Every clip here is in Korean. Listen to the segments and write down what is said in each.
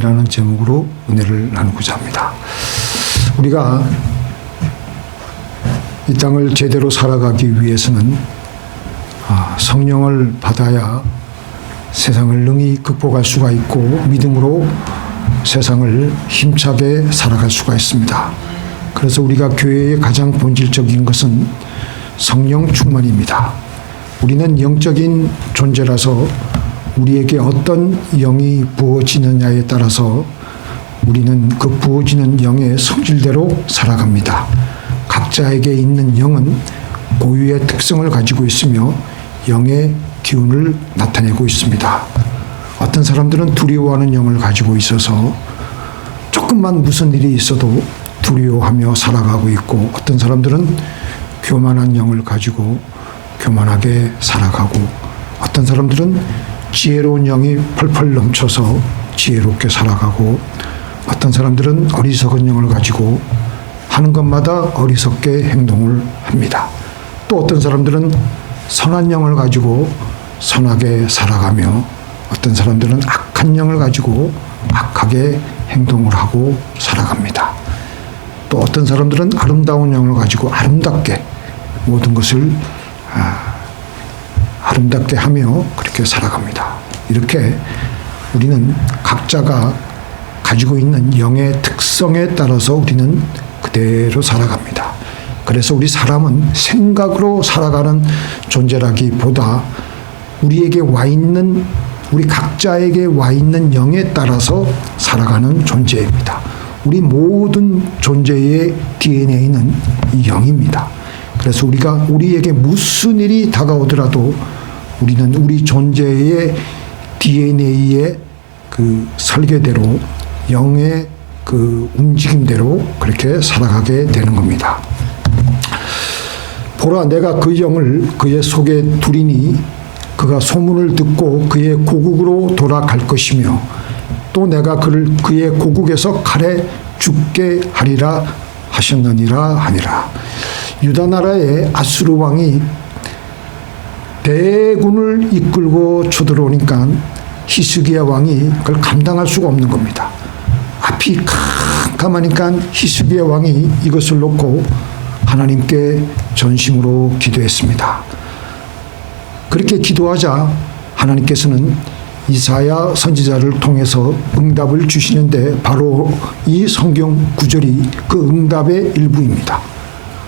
성령이라는 제목으로 은혜를 나누고자 합니다. 우리가 이 땅을 제대로 살아가기 위해서는 성령을 받아야 세상을 능히 극복할 수가 있고 믿음으로 세상을 힘차게 살아갈 수가 있습니다. 그래서 우리가 교회의 가장 본질적인 것은 성령 충만입니다. 우리는 영적인 존재라서 우리에게 어떤 영이 부어지느냐에 따라서 우리는 그 부어지는 영의 성질대로 살아갑니다. 각자에게 있는 영은 고유의 특성을 가지고 있으며 영의 기운을 나타내고 있습니다. 어떤 사람들은 두려워하는 영을 가지고 있어서 조금만 무슨 일이 있어도 두려워하며 살아가고 있고, 어떤 사람들은 교만한 영을 가지고 교만하게 살아가고, 어떤 사람들은 지혜로운 영이 펄펄 넘쳐서 지혜롭게 살아가고, 어떤 사람들은 어리석은 영을 가지고 하는 것마다 어리석게 행동을 합니다. 또 어떤 사람들은 선한 영을 가지고 선하게 살아가며, 어떤 사람들은 악한 영을 가지고 악하게 행동을 하고 살아갑니다. 또 어떤 사람들은 아름다운 영을 가지고 아름답게 모든 것을 아름답게 하며 그렇게 살아갑니다. 이렇게 우리는 각자가 가지고 있는 영의 특성에 따라서 우리는 그대로 살아갑니다. 그래서 우리 사람은 생각으로 살아가는 존재라기보다 우리에게 와 있는, 우리 각자에게 와 있는 영에 따라서 살아가는 존재입니다. 우리 모든 존재의 DNA는 이 영입니다. 그래서 우리가 우리에게 무슨 일이 다가오더라도 우리는 우리 존재의 DNA의 그 설계대로, 영의 그 움직임대로 그렇게 살아가게 되는 겁니다. 보라, 내가 그 영을 그의 속에 두리니 그가 소문을 듣고 그의 고국으로 돌아갈 것이며, 또 내가 그를 그의 고국에서 칼에 죽게 하리라 하셨느니라 하니라. 유다 나라의 아수르 왕이 대군을 이끌고 쳐들어오니까 히스기야 왕이 그걸 감당할 수가 없는 겁니다. 앞이 캄캄하니까 히스기야 왕이 이것을 놓고 하나님께 전심으로 기도했습니다. 그렇게 기도하자 하나님께서는 이사야 선지자를 통해서 응답을 주시는데, 바로 이 성경 구절이 그 응답의 일부입니다.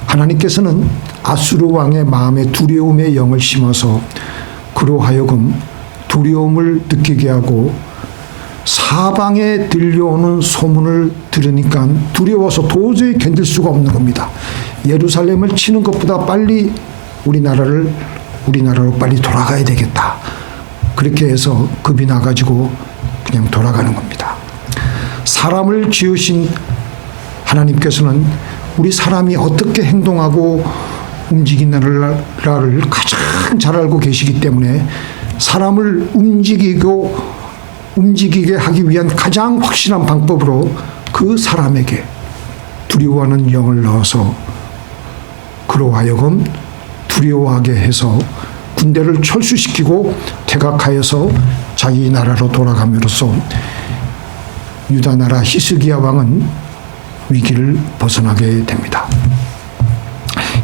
하나님께서는 아수르 왕의 마음에 두려움의 영을 심어서 그로 하여금 두려움을 느끼게 하고, 사방에 들려오는 소문을 들으니까 두려워서 도저히 견딜 수가 없는 겁니다. 예루살렘을 치는 것보다 빨리 우리나라로 빨리 돌아가야 되겠다. 그렇게 해서 겁이 나가지고 그냥 돌아가는 겁니다. 사람을 지으신 하나님께서는 우리 사람이 어떻게 행동하고 움직이느냐를 가장 잘 알고 계시기 때문에 사람을 움직이게 하기 위한 가장 확실한 방법으로 그 사람에게 두려워하는 영을 넣어서 그로 하여금 두려워하게 해서 군대를 철수시키고 퇴각하여서 자기 나라로 돌아감으로써 유다 나라 히스기야 왕은 위기를 벗어나게 됩니다.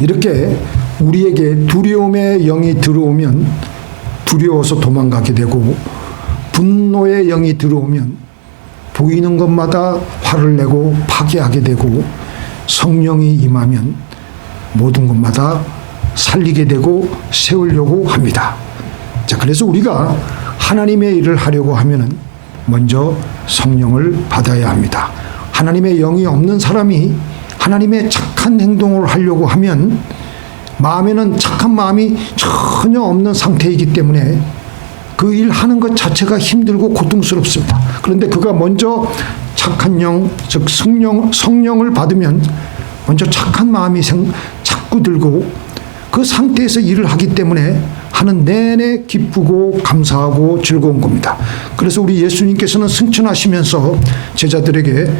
이렇게 우리에게 두려움의 영이 들어오면 두려워서 도망가게 되고, 분노의 영이 들어오면 보이는 것마다 화를 내고 파괴하게 되고, 성령이 임하면 모든 것마다 살리게 되고 세우려고 합니다. 자, 그래서 우리가 하나님의 일을 하려고 하면은 먼저 성령을 받아야 합니다. 하나님의 영이 없는 사람이 하나님의 착한 행동을 하려고 하면 마음에는 착한 마음이 전혀 없는 상태이기 때문에 그 일 하는 것 자체가 힘들고 고통스럽습니다. 그런데 그가 먼저 착한 영, 즉 성령을 받으면 먼저 착한 마음이 자꾸 들고, 그 상태에서 일을 하기 때문에 하는 내내 기쁘고 감사하고 즐거운 겁니다. 그래서 우리 예수님께서는 승천하시면서 제자들에게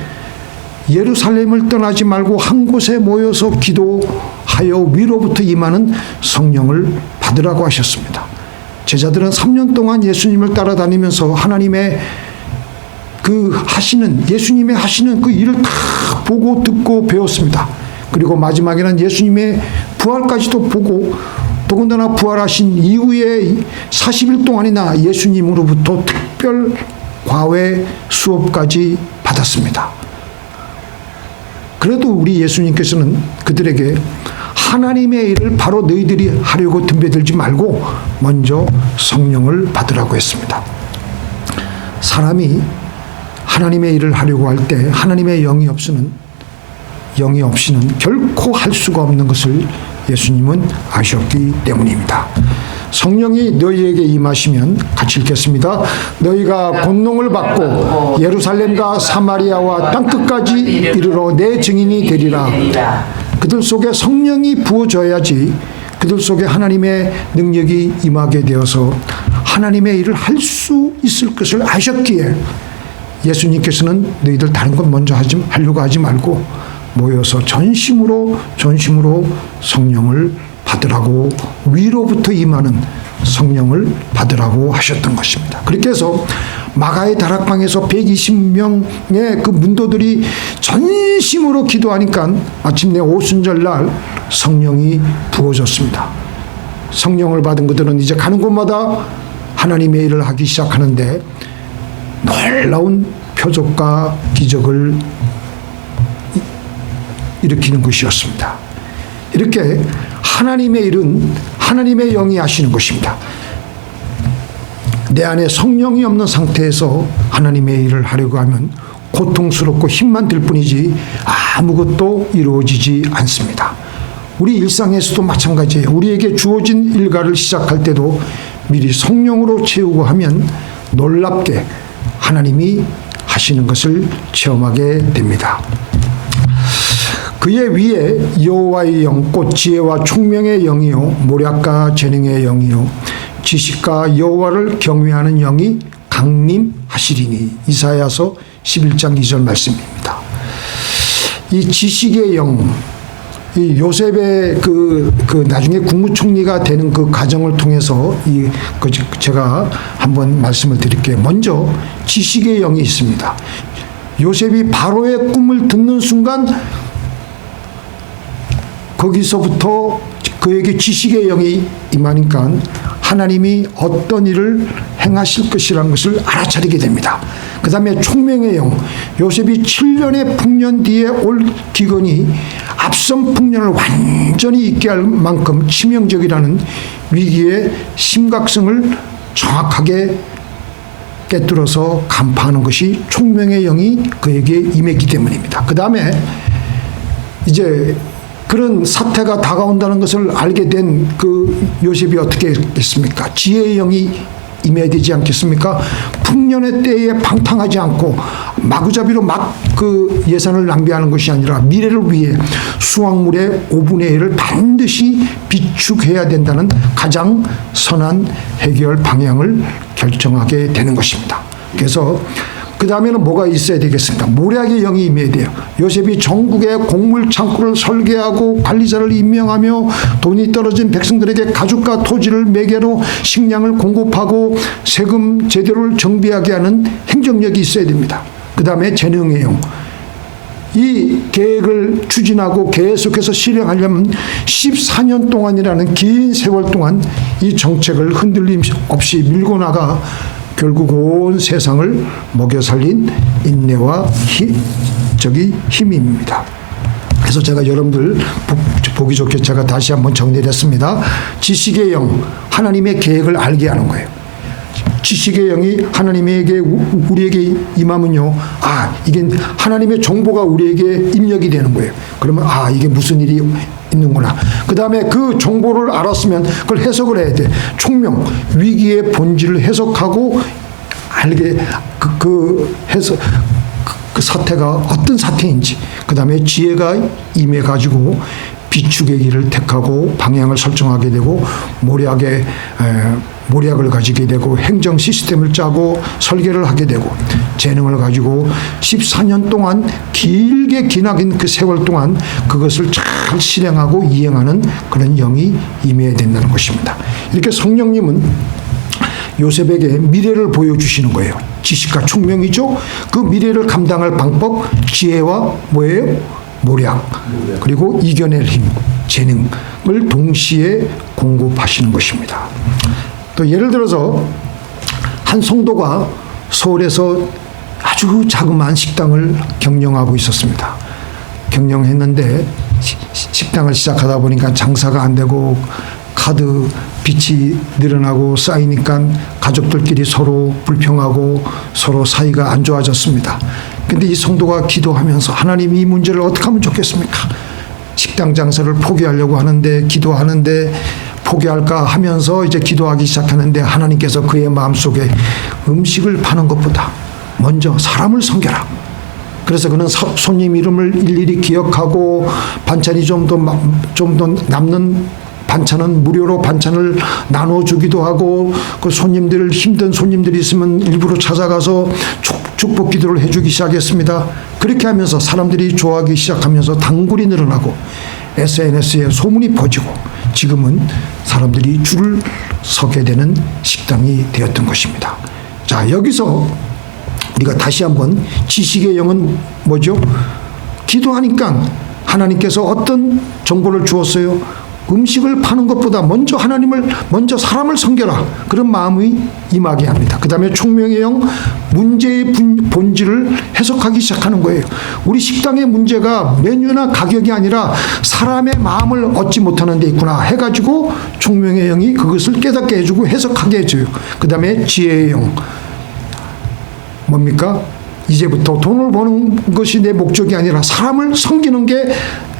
예루살렘을 떠나지 말고 한 곳에 모여서 기도하여 위로부터 임하는 성령을 받으라고 하셨습니다. 제자들은 3년 동안 예수님을 따라다니면서 하나님의 그 하시는 예수님의 하시는 그 일을 다 보고 듣고 배웠습니다. 그리고 마지막에는 예수님의 부활까지도 보고 더군다나 부활하신 이후에 40일 동안이나 예수님으로부터 특별 과외 수업까지 받았습니다. 그래도 우리 예수님께서는 그들에게 하나님의 일을 바로 너희들이 하려고 덤벼들지 말고 먼저 성령을 받으라고 했습니다. 사람이 하나님의 일을 하려고 할 때 하나님의 영이 없이는 결코 할 수가 없는 것을 예수님은 아셨기 때문입니다. 성령이 너희에게 임하시면 같이 읽겠습니다. 너희가 권능을 받고 예루살렘과 사마리아와 땅끝까지 이르러 내 증인이 되리라. 그들 속에 성령이 부어져야지 그들 속에 하나님의 능력이 임하게 되어서 하나님의 일을 할 수 있을 것을 아셨기에 예수님께서는 너희들 다른 것 먼저 하려고 하지 말고 모여서 전심으로 성령을 받으라고 위로부터 임하는 성령을 받으라고 하셨던 것입니다. 그렇게 해서 마가의 다락방에서 120명의 그 문도들이 전심으로 기도하니까 마침내 오순절 날 성령이 부어졌습니다. 성령을 받은 그들은 이제 가는 곳마다 하나님의 일을 하기 시작하는데 놀라운 표적과 기적을 일으키는 것이었습니다. 이렇게 하나님의 일은 하나님의 영이 하시는 것입니다. 내 안에 성령이 없는 상태에서 하나님의 일을 하려고 하면 고통스럽고 힘만 들 뿐이지 아무것도 이루어지지 않습니다. 우리 일상에서도 마찬가지예요. 우리에게 주어진 일과를 시작할 때도 미리 성령으로 채우고 하면 놀랍게 하나님이 하시는 것을 체험하게 됩니다. 그의 위에 여호와의 영, 곧 지혜와 총명의 영이요 모략과 재능의 영이요 지식과 여호와를 경외하는 영이 강림하시리니. 이사야서 11장 2절 말씀입니다. 이 지식의 영, 이 요셉의 그 나중에 국무총리가 되는 그 과정을 통해서 제가 한번 말씀을 드릴게요. 먼저 지식의 영이 있습니다. 요셉이 바로의 꿈을 듣는 순간 거기서부터 그에게 지식의 영이 임하니까 하나님이 어떤 일을 행하실 것이라는 것을 알아차리게 됩니다. 그 다음에 총명의 영, 요셉이 7년의 풍년 뒤에 올 기근이 앞선 풍년을 완전히 잊게 할 만큼 치명적이라는 위기의 심각성을 정확하게 깨뚫어서 간파하는 것이 총명의 영이 그에게 임했기 때문입니다. 그 다음에 이제 그런 사태가 다가온다는 것을 알게 된 그 요셉이 어떻게 했겠습니까? 지혜의 영이 임해야 되지 않겠습니까? 풍년의 때에 방탕하지 않고 마구잡이로 막 그 예산을 낭비하는 것이 아니라 미래를 위해 수확물의 5분의 1을 반드시 비축해야 된다는 가장 선한 해결 방향을 결정하게 되는 것입니다. 그래서 그 다음에는 뭐가 있어야 되겠습니까? 모략의 영이 임해야 돼요. 요셉이 전국의 곡물 창고를 설계하고 관리자를 임명하며 돈이 떨어진 백성들에게 가죽과 토지를 매개로 식량을 공급하고 세금 제도를 정비하게 하는 행정력이 있어야 됩니다. 그 다음에 재능의 영. 이 계획을 추진하고 계속해서 실행하려면 14년 동안이라는 긴 세월 동안 이 정책을 흔들림 없이 밀고 나가 결국 온 세상을 먹여 살린 인내와 힘입니다. 그래서 제가 여러분들 보기 좋게 제가 다시 한번 정리를 했습니다. 지식의 영, 하나님의 계획을 알게 하는 거예요. 지식의 영이 하나님에게 우리에게 임하면요, 이게 하나님의 정보가 우리에게 입력이 되는 거예요. 그러면 이게 무슨 일이 있는구나. 그 다음에 그 정보를 알았으면 그걸 해석을 해야 돼. 총명, 위기의 본질을 해석하고 알게 그 사태가 어떤 사태인지. 그 다음에 지혜가 임해 가지고 비축의 길을 택하고 방향을 설정하게 되고 모략을 가지게 되고 행정 시스템을 짜고 설계를 하게 되고 재능을 가지고 14년 동안 길게 기나긴 그 세월 동안 그것을 잘 실행하고 이행하는 그런 영이 임해야 된다는 것입니다. 이렇게 성령님은 요셉에게 미래를 보여주시는 거예요. 지식과 총명이죠. 그 미래를 감당할 방법, 지혜와 뭐예요? 모략, 그리고 이겨낼 힘, 재능을 동시에 공급하시는 것입니다. 또 예를 들어서 한 성도가 서울에서 아주 자그마한 식당을 경영하고 있었습니다. 경영했는데 식당을 시작하다 보니까 장사가 안 되고 카드 빚이 늘어나고 쌓이니까 가족들끼리 서로 불평하고 서로 사이가 안 좋아졌습니다. 근데 이 성도가 기도하면서 하나님 이 문제를 어떻게 하면 좋겠습니까? 식당 장사를 포기하려고 하는데 기도하는데 포기할까 하면서 이제 기도하기 시작하는데 하나님께서 그의 마음속에 음식을 파는 것보다 먼저 사람을 섬겨라. 그래서 그는 손님 이름을 일일이 기억하고 반찬이 좀 더 남는 반찬은 무료로 반찬을 나눠주기도 하고 그 손님들 힘든 손님들이 있으면 일부러 찾아가서 축복 기도를 해주기 시작했습니다. 그렇게 하면서 사람들이 좋아하기 시작하면서 단골이 늘어나고 SNS에 소문이 퍼지고 지금은 사람들이 줄을 서게 되는 식당이 되었던 것입니다. 자, 여기서 우리가 다시 한번 지식의 영은 뭐죠? 기도하니까 하나님께서 어떤 정보를 주었어요? 음식을 파는 것보다 먼저 사람을 섬겨라. 그런 마음이 임하게 합니다. 그 다음에 총명의 영, 문제의 본질을 해석하기 시작하는 거예요. 우리 식당의 문제가 메뉴나 가격이 아니라 사람의 마음을 얻지 못하는 데 있구나 해가지고 총명의 영이 그것을 깨닫게 해주고 해석하게 해줘요. 그 다음에 지혜의 영. 뭡니까? 이제부터 돈을 버는 것이 내 목적이 아니라 사람을 섬기는 게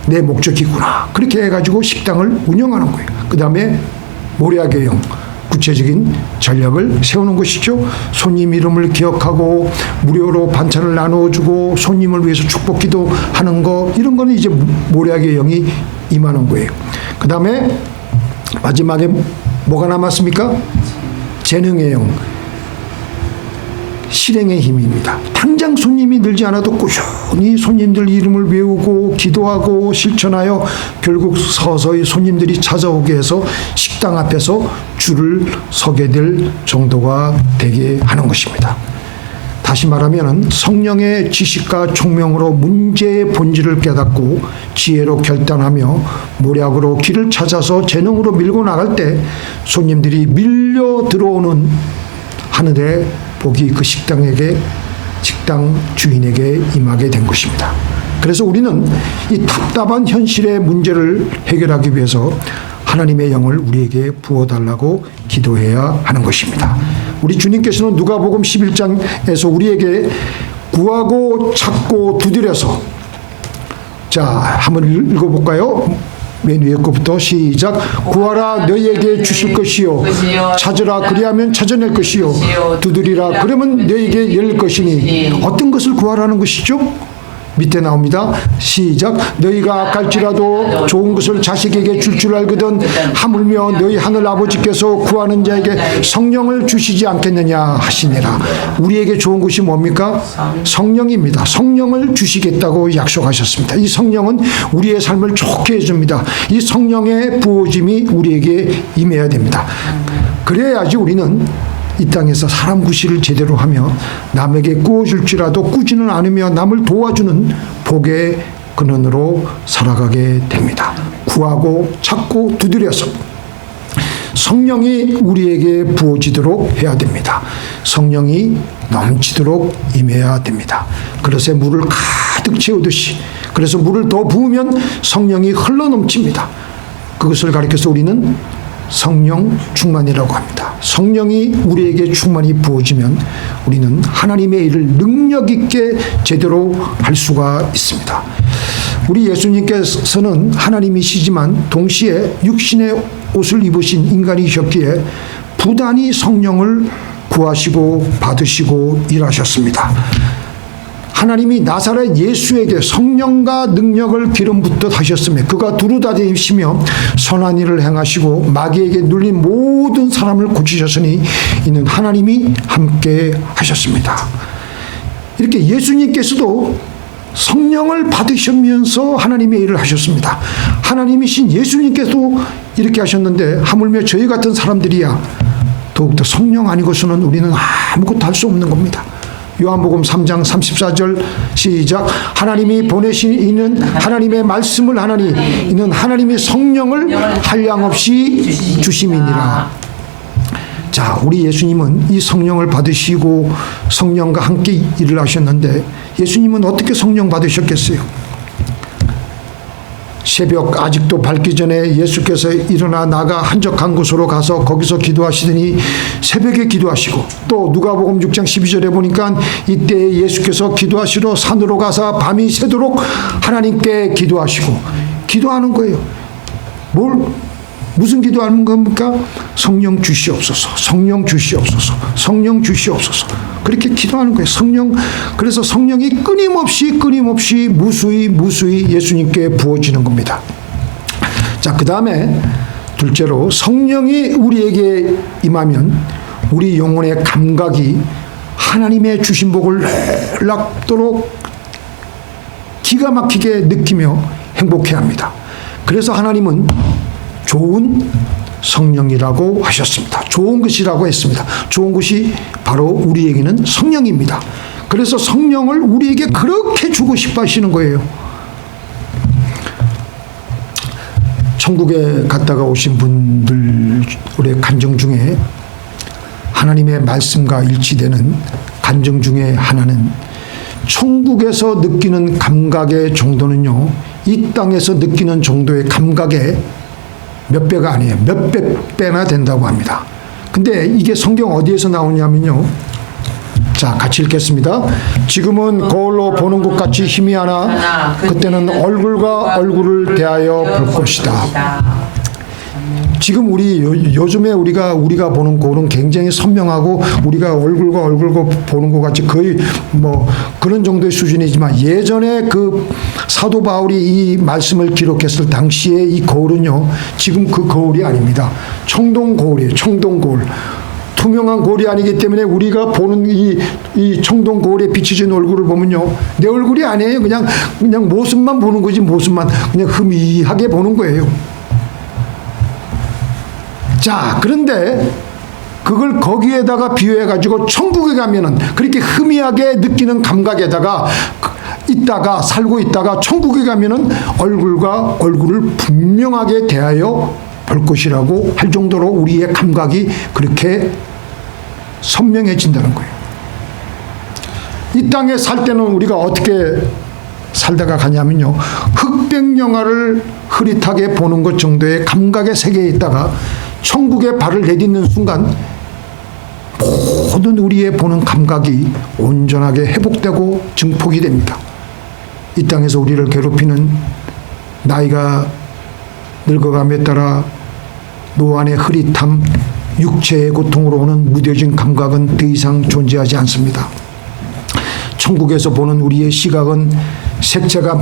내 목적이구나. 그렇게 해가지고 식당을 운영하는 거예요. 그 다음에 모략의 영, 구체적인 전략을 세우는 것이죠. 손님 이름을 기억하고 무료로 반찬을 나눠주고 손님을 위해서 축복 기도하는 거, 이런 거는 이제 모략의 영이 임하는 거예요. 그 다음에 마지막에 뭐가 남았습니까? 재능의 영, 실행의 힘입니다. 당장 손님이 늘지 않아도 꾸준히 손님들 이름을 외우고 기도하고 실천하여 결국 서서히 손님들이 찾아오게 해서 식당 앞에서 줄을 서게 될 정도가 되게 하는 것입니다. 다시 말하면 성령의 지식과 총명으로 문제의 본질을 깨닫고 지혜로 결단하며 모략으로 길을 찾아서 재능으로 밀고 나갈 때 손님들이 밀려 들어오는 하늘의 복이 그 식당 주인에게 임하게 된 것입니다. 그래서 우리는 이 답답한 현실의 문제를 해결하기 위해서 하나님의 영을 우리에게 부어달라고 기도해야 하는 것입니다. 우리 주님께서는 누가복음 11장에서 우리에게 구하고 찾고 두드려서, 자, 한번 읽어볼까요? 맨 위에 것부터 시작. 구하라 너희에게 주실 것이요, 찾으라 그리하면 찾아낼 것이요, 두드리라 그러면 너희에게 열릴 것이니. 어떤 것을 구하라는 것이죠? 밑에 나옵니다. 시작. 너희가 갈지라도 좋은 것을 자식에게 줄 알거든 하물며 너희 하늘 아버지께서 구하는 자에게 성령을 주시지 않겠느냐 하시니라. 우리에게 좋은 것이 뭡니까? 성령입니다. 성령을 주시겠다고 약속하셨습니다. 이 성령은 우리의 삶을 좋게 해줍니다. 이 성령의 부어짐이 우리에게 임해야 됩니다. 그래야지 우리는 이 땅에서 사람 구실을 제대로 하며 남에게 구워줄지라도 꾸지는 않으며 남을 도와주는 복의 근원으로 살아가게 됩니다. 구하고 찾고 두드려서 성령이 우리에게 부어지도록 해야 됩니다. 성령이 넘치도록 임해야 됩니다. 그릇에 물을 가득 채우듯이, 그래서 물을 더 부으면 성령이 흘러넘칩니다. 그것을 가리켜서 우리는 성령 충만이라고 합니다. 성령이 우리에게 충만히 부어지면 우리는 하나님의 일을 능력 있게 제대로 할 수가 있습니다. 우리 예수님께서는 하나님이시지만 동시에 육신의 옷을 입으신 인간이셨기에 부단히 성령을 구하시고 받으시고 일하셨습니다. 하나님이 나사렛 예수에게 성령과 능력을 기름 붓듯 하셨으며 그가 두루다니시며 선한 일을 행하시고 마귀에게 눌린 모든 사람을 고치셨으니 이는 하나님이 함께 하셨습니다. 이렇게 예수님께서도 성령을 받으시면서 하나님의 일을 하셨습니다. 하나님이신 예수님께서도 이렇게 하셨는데 하물며 저희 같은 사람들이야 더욱더 성령 아니고서는 우리는 아무것도 할 수 없는 겁니다. 요한복음 3장 34절 시작. 하나님이 보내신 이는 하나님의 말씀을 하나니 이는 하나님의 성령을 한량없이 주심이니라. 자, 우리 예수님은 이 성령을 받으시고 성령과 함께 일을 하셨는데 예수님은 어떻게 성령 받으셨겠어요? 새벽 아직도 밝기 전에 예수께서 일어나 나가 한적한 곳으로 가서 거기서 기도하시더니 새벽에 기도하시고, 또 누가복음 6장 12절에 보니까 이때 예수께서 기도하시러 산으로 가서 밤이 새도록 하나님께 기도하시고, 기도하는 거예요. 무슨 기도하는 겁니까? 성령 주시옵소서, 성령 주시옵소서, 성령 주시옵소서. 그렇게 기도하는 거예요. 성령. 그래서 성령이 끊임없이 무수히 예수님께 부어지는 겁니다. 자, 그 다음에 둘째로 성령이 우리에게 임하면 우리 영혼의 감각이 하나님의 주신 복을 놀랍도록 기가 막히게 느끼며 행복해합니다. 그래서 하나님은 좋은 성령이라고 하셨습니다. 좋은 것이라고 했습니다. 좋은 것이 바로 우리에게는 성령입니다. 그래서 성령을 우리에게 그렇게 주고 싶어 하시는 거예요. 천국에 갔다가 오신 분들의 간증 중에 하나님의 말씀과 일치되는 간증 중에 하나는 천국에서 느끼는 감각의 정도는요, 이 땅에서 느끼는 정도의 감각의 몇 배가 아니에요. 몇백 배나 된다고 합니다. 근데 이게 성경 어디에서 나오냐면요. 자, 같이 읽겠습니다. 지금은 거울로 보는 것 같이 희미하나 그때는 얼굴과 얼굴을 대하여 볼 것이다. 지금 요즘에 우리가 보는 거울은 굉장히 선명하고 우리가 얼굴과 얼굴 보는 것 같이 거의 뭐 그런 정도의 수준이지만, 예전에 그 사도 바울이 이 말씀을 기록했을 당시에 이 거울은요, 지금 그 거울이 아닙니다. 청동 거울이에요. 청동 거울. 투명한 거울이 아니기 때문에 우리가 보는 이 청동 거울에 비춰진 얼굴을 보면요, 내 얼굴이 아니에요. 그냥 모습만 보는 거지. 모습만 그냥 흐미하게 보는 거예요. 자, 그런데 그걸 거기에다가 비유해가지고 천국에 가면은 그렇게 흐미하게 느끼는 감각에다가 살고 있다가 천국에 가면은 얼굴과 얼굴을 분명하게 대하여 볼 것이라고 할 정도로 우리의 감각이 그렇게 선명해진다는 거예요. 이 땅에 살 때는 우리가 어떻게 살다가 가냐면요, 흑백 영화를 흐릿하게 보는 것 정도의 감각의 세계에 있다가 천국에 발을 내딛는 순간 모든 우리의 보는 감각이 온전하게 회복되고 증폭이 됩니다. 이 땅에서 우리를 괴롭히는 나이가 늙어감에 따라 노안의 흐릿함, 육체의 고통으로 오는 무뎌진 감각은 더 이상 존재하지 않습니다. 천국에서 보는 우리의 시각은 색채가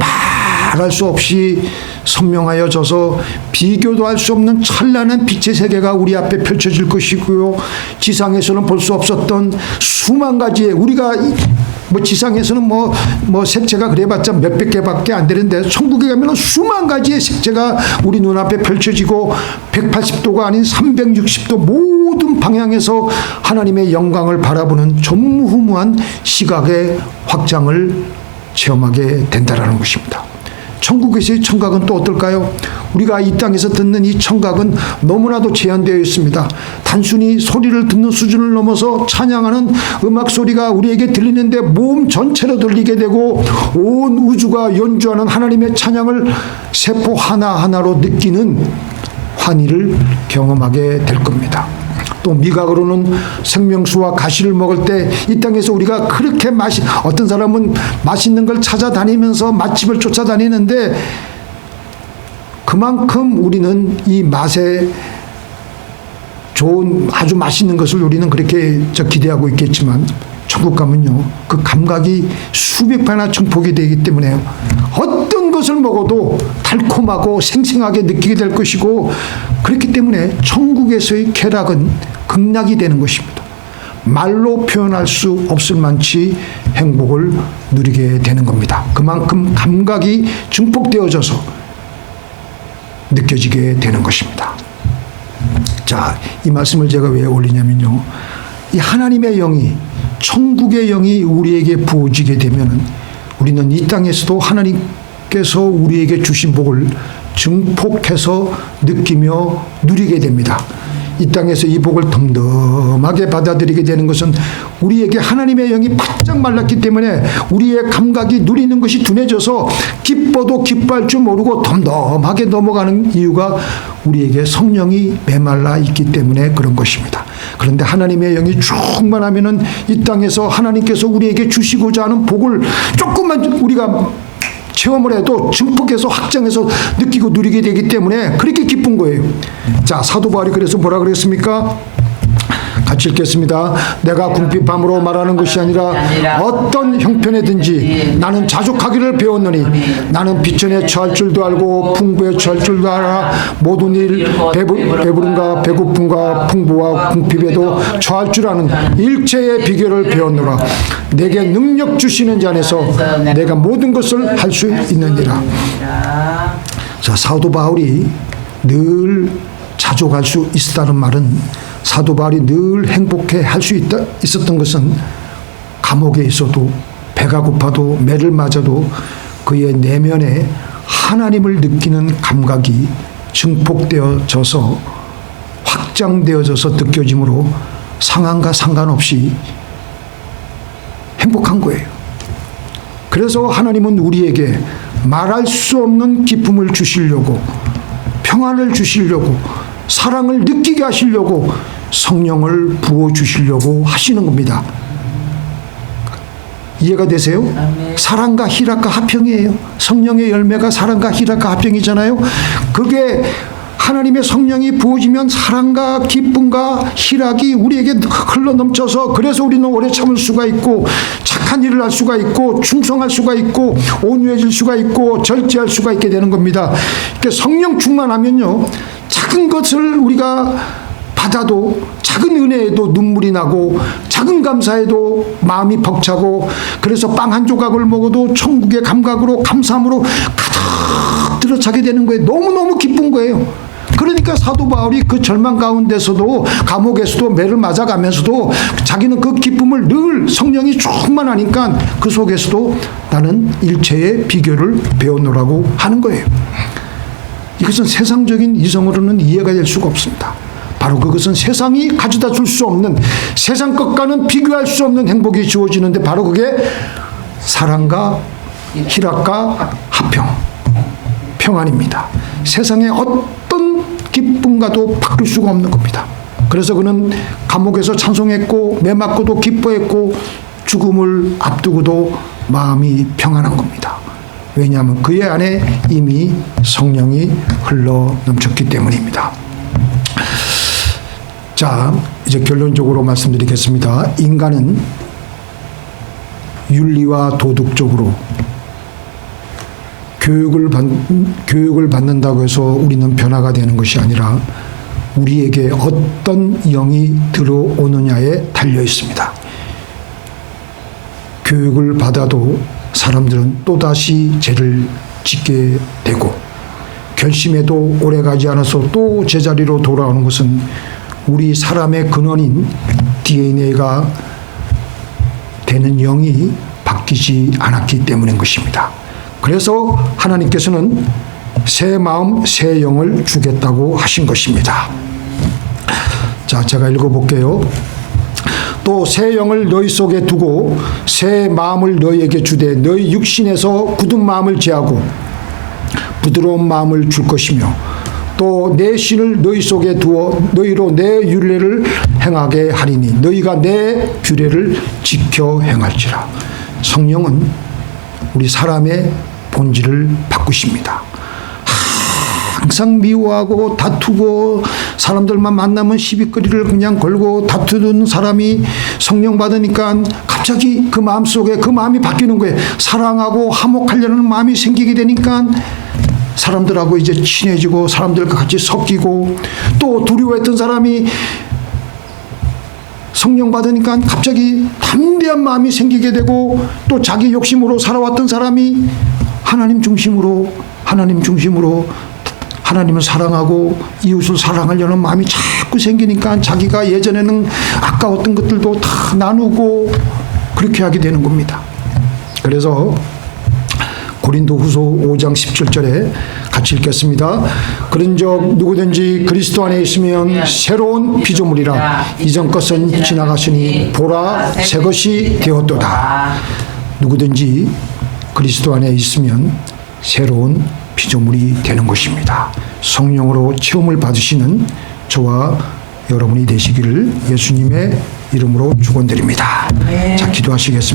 말할 수 없이 선명하여져서 비교도 할 수 없는 찬란한 빛의 세계가 우리 앞에 펼쳐질 것이고요. 지상에서는 볼 수 없었던 수만 가지의, 우리가 뭐 지상에서는 뭐 색채가 그래봤자 몇백 개밖에 안 되는데 천국에 가면 수만 가지의 색채가 우리 눈앞에 펼쳐지고 180도가 아닌 360도 모든 방향에서 하나님의 영광을 바라보는 전무후무한 시각의 확장을 체험하게 된다는 것입니다. 천국에서의 청각은 또 어떨까요? 우리가 이 땅에서 듣는 이 청각은 너무나도 제한되어 있습니다. 단순히 소리를 듣는 수준을 넘어서 찬양하는 음악 소리가 우리에게 들리는데 몸 전체로 들리게 되고 온 우주가 연주하는 하나님의 찬양을 세포 하나하나로 느끼는 환희를 경험하게 될 겁니다. 또 미각으로는 생명수와 가시를 먹을 때 이 땅에서 우리가 그렇게 어떤 사람은 맛있는 걸 찾아다니면서 맛집을 쫓아다니는데 그만큼 우리는 이 맛에 좋은 아주 맛있는 것을 우리는 그렇게 기대하고 있겠지만 천국 가면요, 그 감각이 수백 배나 증폭이 되기 때문에 어떤 것을 먹어도 달콤하고 생생하게 느끼게 될 것이고, 그렇기 때문에 천국에서의 쾌락은 극락이 되는 것입니다. 말로 표현할 수 없을 만치 행복을 누리게 되는 겁니다. 그만큼 감각이 증폭되어져서 느껴지게 되는 것입니다. 자, 이 말씀을 제가 왜 올리냐면요. 이 하나님의 영이, 천국의 영이 우리에게 부어지게 되면 우리는 이 땅에서도 하나님께서 우리에게 주신 복을 증폭해서 느끼며 누리게 됩니다. 이 땅에서 이 복을 덤덤하게 받아들이게 되는 것은 우리에게 하나님의 영이 바짝 말랐기 때문에 우리의 감각이 누리는 것이 둔해져서 기뻐도 기뻐할 줄 모르고 덤덤하게 넘어가는 이유가 우리에게 성령이 메말라 있기 때문에 그런 것입니다. 그런데 하나님의 영이 충만하면은 이 땅에서 하나님께서 우리에게 주시고자 하는 복을 조금만 우리가 체험을 해도 증폭해서 확장해서 느끼고 누리게 되기 때문에 그렇게 기쁜 거예요. 자, 사도 바울이 그래서 뭐라 그랬습니까? 같이 읽겠습니다. 내가 궁핍함으로 말하는 것이 아니라 어떤 형편에든지 나는 자족하기를 배웠노니 나는 비천에 처할 줄도 알고 풍부에 처할 줄도 알아 모든 일 배부름과 배고픔과 풍부와 궁핍에도 처할 줄 아는 일체의 비결을 배웠노라. 내게 능력 주시는 자 안에서 내가 모든 것을 할 수 있느니라. 자, 사도 바울이 늘 자족할 수 있었다는 말은 사도 바울이 늘 행복해 할 수 있었던 것은 감옥에 있어도 배가 고파도 매를 맞아도 그의 내면에 하나님을 느끼는 감각이 증폭되어져서 확장되어져서 느껴지므로 상황과 상관없이 행복한 거예요. 그래서 하나님은 우리에게 말할 수 없는 기쁨을 주시려고 평안을 주시려고 사랑을 느끼게 하시려고 성령을 부어주시려고 하시는 겁니다. 이해가 되세요? 사랑과 희락과 합평이에요. 성령의 열매가 사랑과 희락과 합평이잖아요. 그게 하나님의 성령이 부어지면 사랑과 기쁨과 희락이 우리에게 흘러넘쳐서 그래서 우리는 오래 참을 수가 있고 착한 일을 할 수가 있고 충성할 수가 있고 온유해질 수가 있고 절제할 수가 있게 되는 겁니다. 그러니까 성령 충만하면요. 작은 것을 우리가 받아도 작은 은혜에도 눈물이 나고 작은 감사에도 마음이 벅차고 그래서 빵 한 조각을 먹어도 천국의 감각으로 감사함으로 가득 들어차게 되는 거예요. 너무너무 기쁜 거예요. 그러니까 사도 바울이 그 절망 가운데서도 감옥에서도 매를 맞아가면서도 자기는 그 기쁨을 늘 성령이 충만하니까 그 속에서도 나는 일체의 비결을 배우노라고 하는 거예요. 이것은 세상적인 이성으로는 이해가 될 수가 없습니다. 바로 그것은 세상이 가져다 줄 수 없는 세상 것과는 비교할 수 없는 행복이 주어지는데 바로 그게 사랑과 희락과 합평, 평안입니다. 세상의 어떤 기쁨과도 바꿀 수가 없는 겁니다. 그래서 그는 감옥에서 찬송했고 매 맞고도 기뻐했고 죽음을 앞두고도 마음이 평안한 겁니다. 왜냐하면 그의 안에 이미 성령이 흘러 넘쳤기 때문입니다. 자, 이제 결론적으로 말씀드리겠습니다. 인간은 윤리와 도덕적으로 교육을 받는다고 해서 우리는 변화가 되는 것이 아니라 우리에게 어떤 영이 들어오느냐에 달려 있습니다. 교육을 받아도 사람들은 또다시 죄를 짓게 되고 결심해도 오래가지 않아서 또 제자리로 돌아오는 것은 우리 사람의 근원인 DNA가 되는 영이 바뀌지 않았기 때문인 것입니다. 그래서 하나님께서는 새 마음, 새 영을 주겠다고 하신 것입니다. 자, 제가 읽어볼게요. 또 새 영을 너희 속에 두고 새 마음을 너희에게 주되 너희 육신에서 굳은 마음을 제하고 부드러운 마음을 줄 것이며 또 내 신을 너희 속에 두어 너희로 내 율례를 행하게 하리니 너희가 내 규례를 지켜 행할지라. 성령은 우리 사람의 본질을 바꾸십니다. 항상 미워하고 다투고 사람들만 만나면 시비거리를 그냥 걸고 다투는 사람이 성령 받으니까 갑자기 그 마음속에 그 마음이 바뀌는 거예요. 사랑하고 화목하려는 마음이 생기게 되니까 사람들하고 이제 친해지고 사람들과 같이 섞이고 또 두려워했던 사람이 성령 받으니까 갑자기 담대한 마음이 생기게 되고 또 자기 욕심으로 살아왔던 사람이 하나님 중심으로 하나님을 사랑하고 이웃을 사랑하려는 마음이 자꾸 자꾸 생기니까 자기가 예전에는 아까웠던 것들도 다 나누고 그렇게 하게 되는 겁니다. 그래서 고린도후서 5장 17절에 같이 읽겠습니다. 그런즉 누구든지 그리스도 안에 있으면 새로운 피조물이라 이전 것은 지나갔으니 보라 새 것이 되었도다. 누구든지 그리스도 안에 있으면 새로운 피조물이 되는 것입니다. 성령으로 체험을 받으시는 저와 여러분이 되시기를 예수님의 이름으로 축원드립니다. 자, 기도하시겠습니다.